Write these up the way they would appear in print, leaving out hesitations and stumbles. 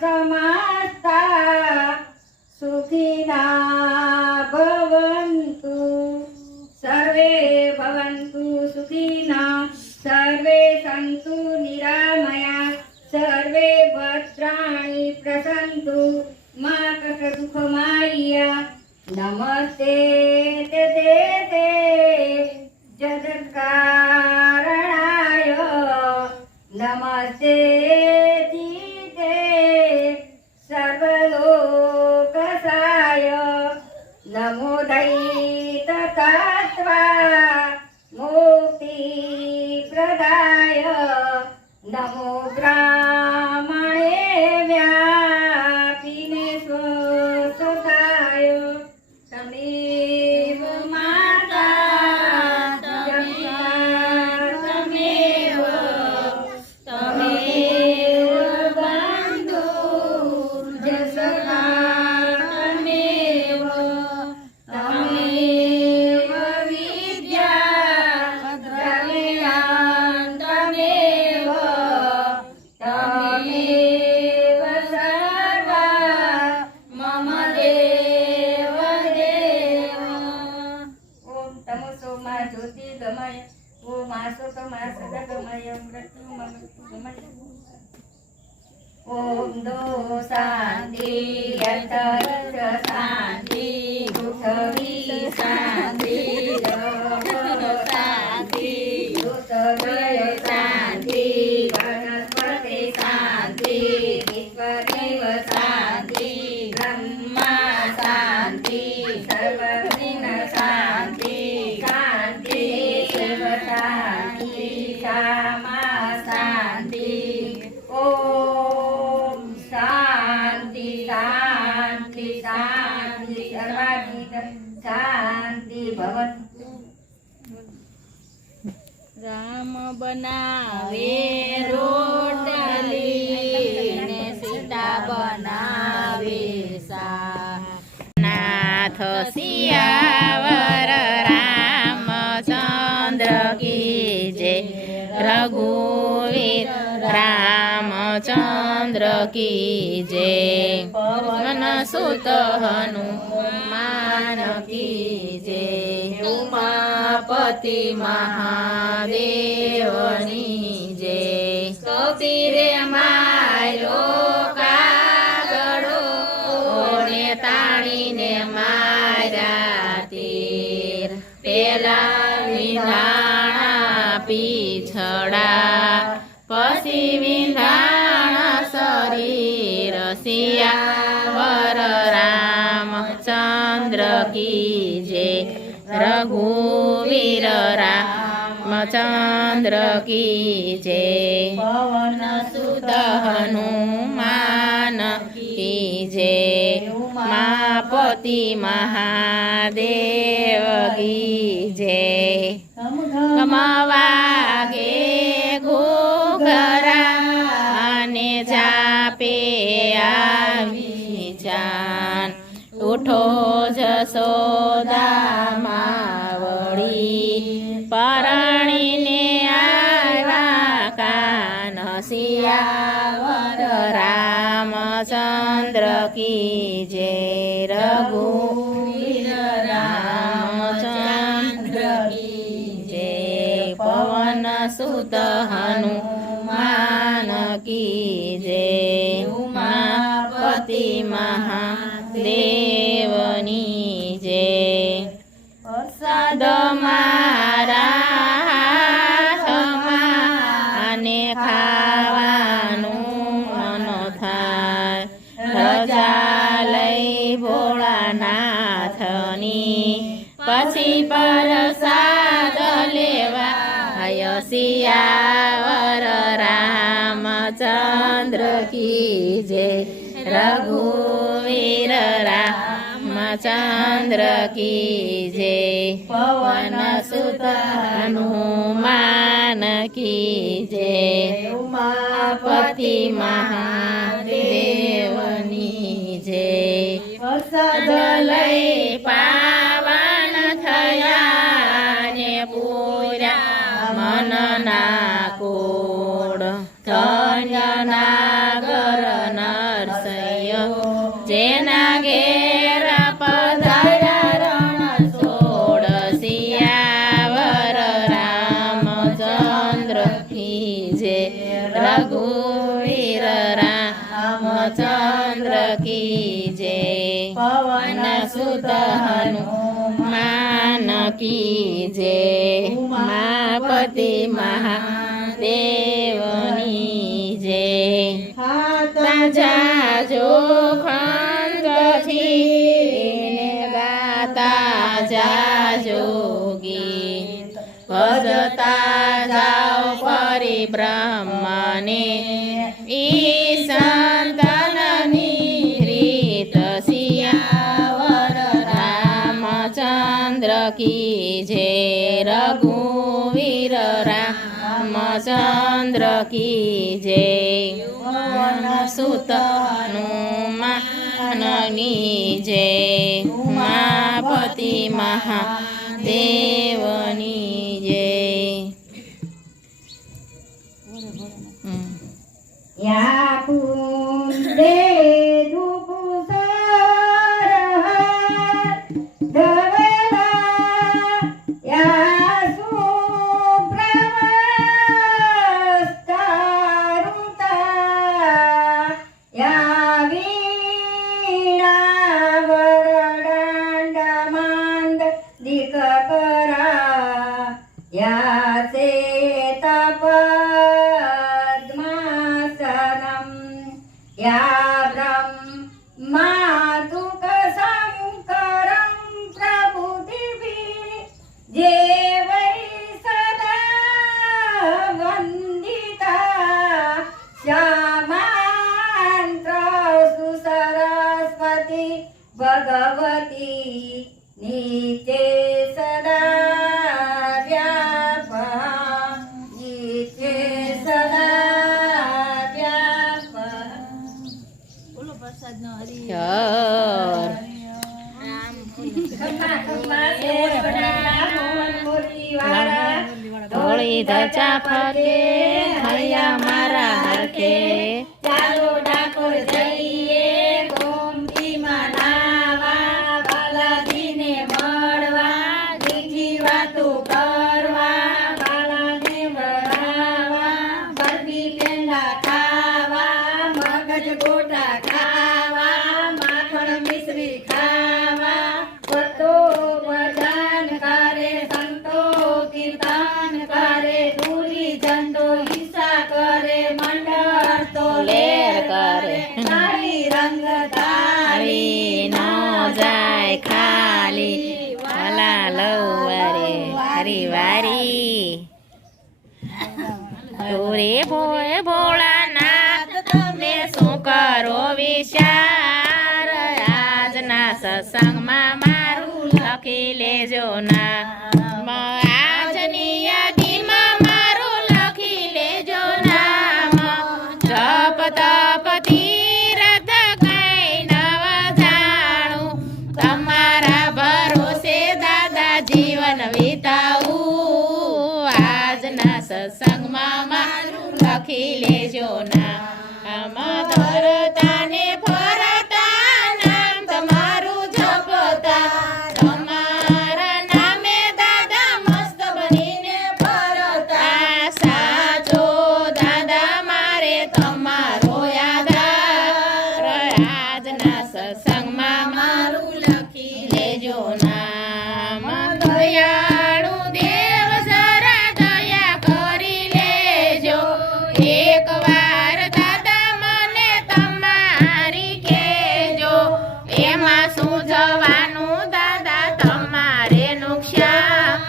समस्ता सुखिना भवन्तु सर्वे भवन्तु सुखिना सर्वे सन्तु निरामया सर्वे भद्राणि पश्यन्तु मा कष्टदुःखमाय्या नमस्ते ते जगत्कारणाय नमस्ते जीते सर्वलोकसाय नमो दैततत्त्वा मुक्तिप्रदाय नमो ब्राह्मणे व्यापिने स्वसुताय तमेव माता तमेव तमेव बन्धु जसखा तमेव तमेव विद्या द्रव्यान् तमेव तमेव सर्वा मम देव देव ओम तमसो मा ज्योतिर्गमय ओम आसतो मा सदगमय मृत्यु मृत्युगमय ओम दो शांति यत्र शांति पृथ्वी शांति जगत् शांति युतलय शांति वनस्पति शांति ईश्वरेव शांति ब्रह्मा शांति सर्वज्ञ शांति शांति एव शांति क्षमा शांति ओम शांति शांति शांति सर्वाधिक शांति भवन्तु राम बनावे रोटली ने सीता बनावे नाथ सियावर रामचंद्र की जय रघुवीर रामचंद्र की जय पवन सुत हनुमान की जय उमापति महादेवनी जय कबीरे मार्यो कागड़ो ने ताणीने मार्या तीर पेला विंधाणा पीछड़ा पसी विंधाणा शरीर सियावर रामचंद्र की जय रघुवीर रामचंद्र की जय पवन सुत हनुमान की जय उमापति महादेव की जय कमवागे घोघरा ने जापे आवी जान उठो जसोदा मावड़ी परણીને આવ્યા કાન સિયાવર રામચંદ્ર की जय रघुवीर रामचंद्र की जय पवन सुत हनुमान की जय उमापति महादेवनी जय प्रसाद मारा हाथमाने खावानुं मन थाय रजा लई भोळानाथनी पछी प्रसाद लेवा सियावर रामचंद्र की जय रघुवीर रामचंद्र की जय पवन सुत हनुमान की जय उमापति महादेवनी जय प्रसाद लई पावन थया ने पूरा मनना कोड धन्यना સાગર નરસૈયો જેના ઘેર પધાર્યા રણ સોળ સિયાવર રામચંદ્ર કી જય રઘુવીર રામચંદ્ર કી જય પવન સુત હનુમાન કી જય ઉમાપતિ મહાદેવની જય જાજો ખંડથી ગાતા જાજો ગીત ભજતા જાઓ પરિબ્રહ્મને ઈ સંતનની રીત સિયાવર રામચંદ્ર કી જય રઘુવીર રામચંદ્ર કી જય સુત હનુમાનની જય ઉમાપતિ મહાદેવની જય યા કુંદે या ब्रह्मातुक शङ्करं प्रभुदिभिः जे वै सदा वन्दिता श्यामान्त्रस्तु सरस्वती भगवती नीते सदा व्यापा नीते सदा ધોળી ધજા ફરકે હૈયા મારા હરકે ચાલો ડાકોર જઈએ ગોમતીમાં નાવા બાલાજીને મળવા દીઠી વાતો કરવા બાલાને મળવા બરફી પેંડા ખાવા મગજ ગોટા ખાવા માખણ મિશ્રી ખાવા ભક્તો ભજન કરે સંતો કીર્તન કરે ધૂળી ઝંડો હિંસા કરે મંડળ તો લેર કરે તારી રંગ તારી ન જાય ખાલી વાલા લવારે વારી વારી રે ભોળાનાથ તમે શું કરો વિચાર આજના સત્સંગમાં મારું લખી લેજો ના આજની યાદીમાં મારું લખી લેજો નામ જપ તપ તીરથ કઈ નવ જાણું તમારા ભરોસે દાદા જીવન વિતાવું આજના સત્સંગમાં મારું લખી લેજો ના ધરતા ને ફરતા નામ તમારું જપતા તમારા નામે દાદા મસ્ત બનીને ફરતા સાચો દાદા મારે તમારો આધાર આજના સત્સંગમાં મારું લખી લેજો નામ દયાળુ દેવ જરા દયા કરી લેજો એકવાર દાદા મને તમારી કહેજો એમાં શું જવાનું દાદા તમારે નુકસાન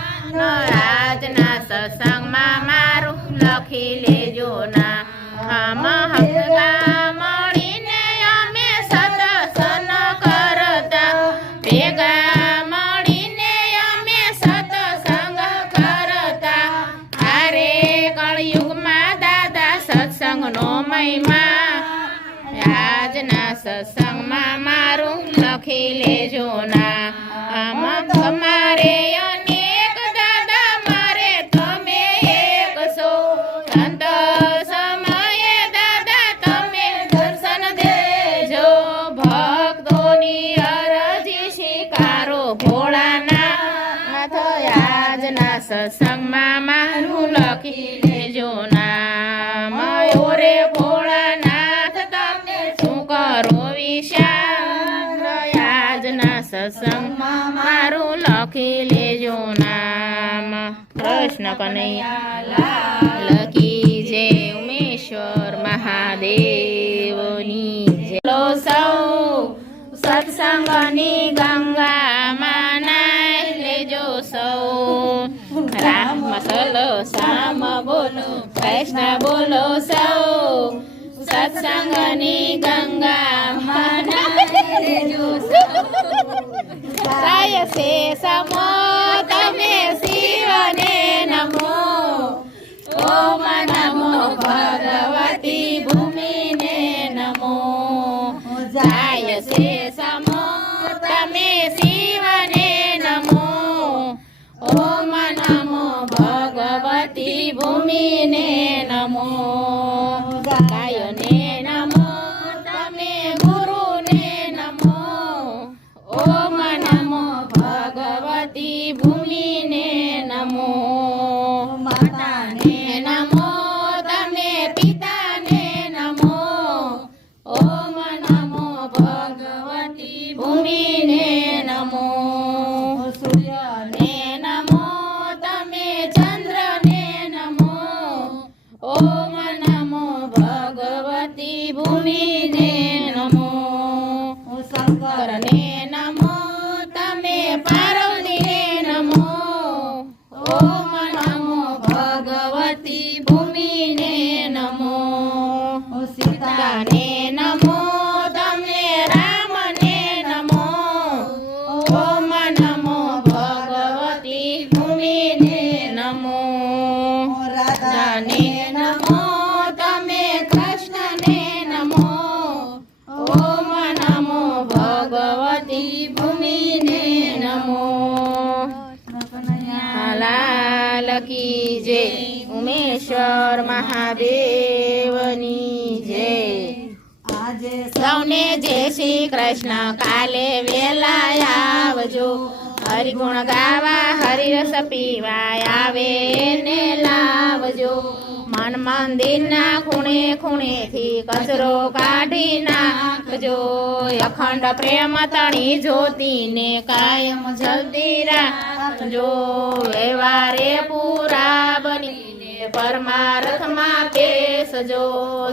આજના સત્સંગમાં મારું લખી લેજો ના આમ હંગા મળીને અમે સત્સંગ કરતા ભેગા મળીને અમે સત્સંગ કરતા હારે કળયુગમાં દાદા સત્સંગનો મહિમા આજના સત્સંગમાં મારું લખી લેજો ના આમ તમારે અનેક દાદા મારે તમે એક છો સંત સમયે દાદા તમે કૃષ્ણ કનૈયા લાલ કી જય. ઉમેશ્વર મહાદેવની જય. બોલો સૌ સત્સંગની ગંગામાં નાઈ લેજો સૌ. રામ સલો શ્યામ બોલો કૃષ્ણ બોલો સૌ. સત્સંગની ગંગામાં નાઈ લેજો સૌ. સાય સે સમો તમે શિવને નમો. ઓમ નમો ભગવતી ભૂમિને નમો. જાય સે સમો તમે શિવને નમો. ઓમ નમો ભગવતી ભૂમિને નમો. ગાયને નમો તમે ગુરુને નમો. ઓમ નમો ભગવતી ભૂમિને નમો. માતાને નમો તમે પિતાને નમો. ઓમ નમો ભગવતી ભૂમિને નમો. સૂર્યને નમો તમે ચંદ્રને નમો. ઓમ નમો ભગવતી ભૂમિને નમો. શંકરને નમો તમે પાર્વતીને નમો. ઓમ નમો ભગવતી ભૂમિને નમો. સીતાને નમો તમે રામને નમો. ઓમ નમો ભગવતી ભૂમિને નમો. રાધાને નમો તમે કૃષ્ણને નમો. ઓમ નમો ભગવતી ભૂમિને નમો. લાલ કી જય. ઉમેશ્વર મહાદેવની જય. આજે સૌને જય શ્રી કૃષ્ણ. કાલે વેલા આવજો. હરિગુણ ગાવા હરિરસ પીવા આવે ને લાવજો. મન મંદિરના ખૂણે ખૂણેથી કચરો કાઢી નાખજો. અખંડ પ્રેમ તણી જ્યોતિને કાયમ જલ્દી રાખજો. વ્યવહારે પૂરા બનીને પરમાર્થમાં પેસજો.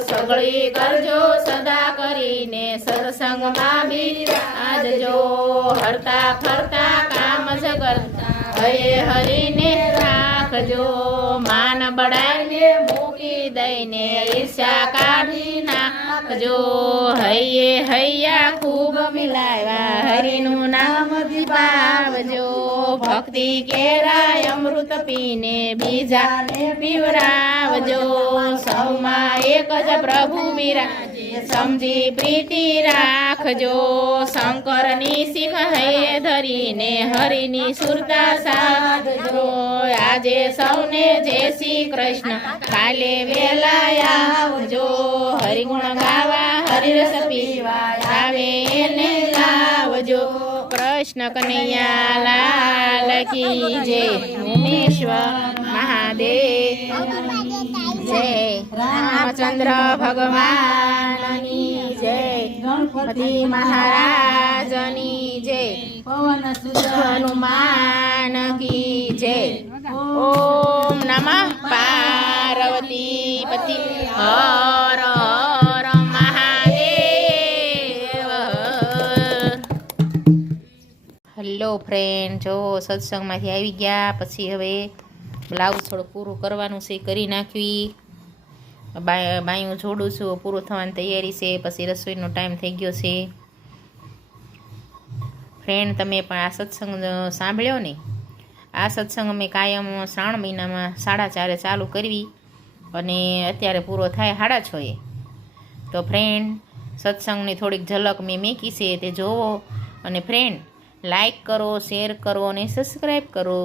સગળી કરજો સદા કરીને સત્સંગમાં બિરાજજો. હરતા ફરતા કામ જ કરતા હરે હરીને રાખજો. માન બળાઈને મૂકી દઈને ઈર્ષા કાઢી નાખજો. હૈયે હૈયા ખૂબ મિલાવ્યા હરિનું નામ દીપાવજો. ભક્તિ કેરાય અમૃત પીને બીજાને પીવરાવજો. સૌમાં એક જ પ્રભુ બિરાજે સમજી પ્રીતિ રાખજો. શંકરની શીખ હૈયે ધરીને હરિની સુરતા સાધજો. આજે સૌને જય શ્રી કૃષ્ણ. કાલે વેલા આવજો. હરિગુણ ગાવા હરિરસ પીવા આવે એને લાવજો. કૃષ્ણ કનૈયા લાલ કી જય. ઉમેશ્વર મહાદેવ જય. રામચંદ્ર ભગવાનની જય. ગણપતિ મહારાજની જય. પવન સુધા હનુમાન કી જય. ઓમ નમઃ પાર્વતી પતિ હર હર મહાદેવ. હેલો ફ્રેન્ડ, જો સત્સંગમાંથી આવી ગયા પછી હવે બ્લાઉઝ થોડું પૂરું કરવાનું છે, કરી નાખવી. બાયું જોડું છું, પૂરું થવાની તૈયારી છે. પછી રસોઈનો ટાઈમ થઈ ગયો છે. ફ્રેન્ડ, તમે પણ આ સત્સંગ સાંભળ્યો ને? આ સત્સંગ અમે કાયમ શ્રાવણ મહિનામાં 4:30 ચાલુ કરવી અને અત્યારે પૂરો થાય 6:30. તો ફ્રેન્ડ, સત્સંગની થોડીક ઝલક મેં મેકી છે, તે જોવો. અને ફ્રેન્ડ, લાઈક કરો, શેર કરો અને સબસ્ક્રાઈબ કરો.